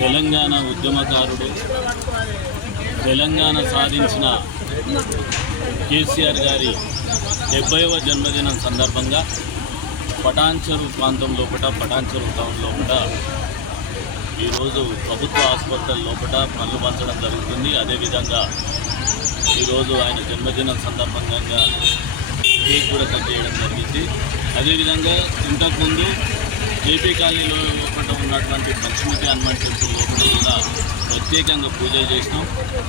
తెలంగాణ ఉద్యమకారుడు, తెలంగాణ సాధించిన కేసీఆర్ గారి 70వ జన్మదినం సందర్భంగా పటాన్చెరు ప్రాంతం లోపల, పటాన్చెరు టౌన్ లోపల ఈరోజు ప్రభుత్వ హాస్పిటల్ లోపల పనులు పంచడం జరుగుతుంది. అదేవిధంగా ఈరోజు ఆయన జన్మదినం సందర్భంగా కేక్ కూడా కట్ చేయడం జరిగింది. అదేవిధంగా ఇంతకుముందు జేపీ కాలనీలో లోపల ఉన్నటువంటి పంచముఖి హనుమాన్ టెంపుల్ లోపల కూడా ప్రత్యేకంగా పూజలు చేసినాం.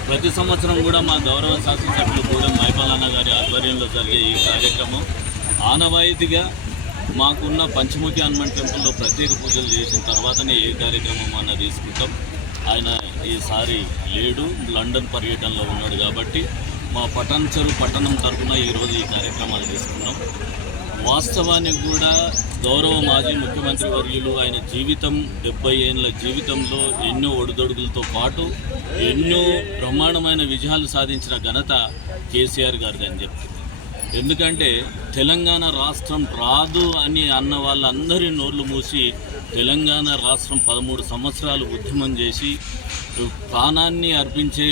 ప్రతి సంవత్సరం కూడా మా గౌరవ శాసనసభ్యులు కూడా మైపాలన్న గారి ఆధ్వర్యంలో జరిగే ఈ కార్యక్రమం ఆనవాయితీగా మాకున్న పంచముఖి హనుమాన్ టెంపుల్లో ప్రత్యేక పూజలు చేసిన తర్వాతనే ఏ కార్యక్రమం అన్న తీసుకుంటాం. ఆయన ఈసారి లేడు, లండన్ పర్యటనలో ఉన్నాడు కాబట్టి మా పటాన్చెరు పట్టణం తరఫున ఈరోజు ఈ కార్యక్రమాలు తీసుకున్నాం. వాస్తవానికి కూడా గౌరవ మాజీ ముఖ్యమంత్రి వర్యులు ఆయన జీవితం 70 ఏళ్ళ జీవితంలో ఎన్నో ఒడిదొడుగులతో పాటు ఎన్నో బ్రహ్మాండమైన విజయాలు సాధించిన ఘనత కేసీఆర్ గారిది అని చెప్తుంది. ఎందుకంటే తెలంగాణ రాష్ట్రం రాదు అని అన్న వాళ్ళందరి నోర్లు మూసి తెలంగాణ రాష్ట్రం 13 సంవత్సరాలు ఉద్యమం చేసి ప్రాణాన్ని అర్పించే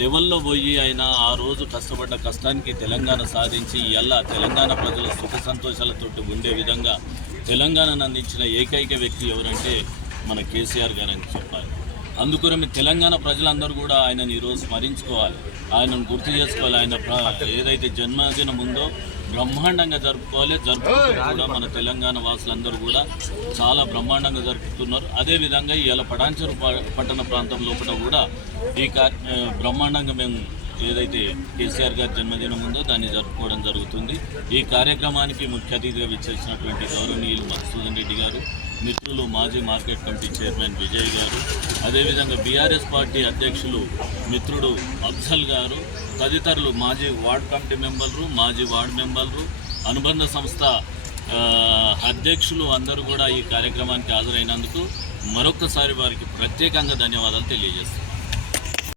లెవెల్లో పోయి ఆయన ఆ రోజు కష్టపడ్డ కష్టానికి తెలంగాణ సాధించి ఇలా తెలంగాణ ప్రజల సుఖ సంతోషాలతో ఉండే విధంగా తెలంగాణను అందించిన ఏకైక వ్యక్తి ఎవరంటే మన కేసీఆర్ గారు అని చెప్పాలి. అందుకని తెలంగాణ ప్రజలందరూ కూడా ఆయనను ఈరోజు స్మరించుకోవాలి, ఆయనను గుర్తు చేసుకోవాలి. ఆయన ఏదైతే జన్మదినం ఉందో బ్రహ్మాండంగా జరుపుకోవాలి. కూడా మన తెలంగాణ వాసులందరూ కూడా చాలా బ్రహ్మాండంగా జరుపుతున్నారు. అదేవిధంగా ఇలా పటాన్చెరు పట్టణ ప్రాంతం లోపల కూడా ఈ బ్రహ్మాండంగా మేము ఏదైతే కేసీఆర్ గారి జన్మదినం ఉందో దాన్ని జరుపుకోవడం జరుగుతుంది. ఈ కార్యక్రమానికి ముఖ్య అతిథిగా విచ్చేసినటువంటి గౌరవనీయులు మధుసూదన్ రెడ్డి గారు, మిత్రులు మాజీ మార్కెట్ కమిటీ చైర్మన్ విజయ్ గారు, అదేవిధంగా బీఆర్ఎస్ పార్టీ అధ్యక్షులు మిత్రుడు అఫ్జల్ గారు, తదితరులు మాజీ వార్డ్ కమిటీ మెంబర్లు, మాజీ వార్డు మెంబర్లు, అనుబంధ సంస్థ అధ్యక్షులు అందరూ కూడా ఈ కార్యక్రమానికి హాజరైనందుకు మరొక్కసారి వారికి ప్రత్యేకంగా ధన్యవాదాలు తెలియజేస్తున్నారు.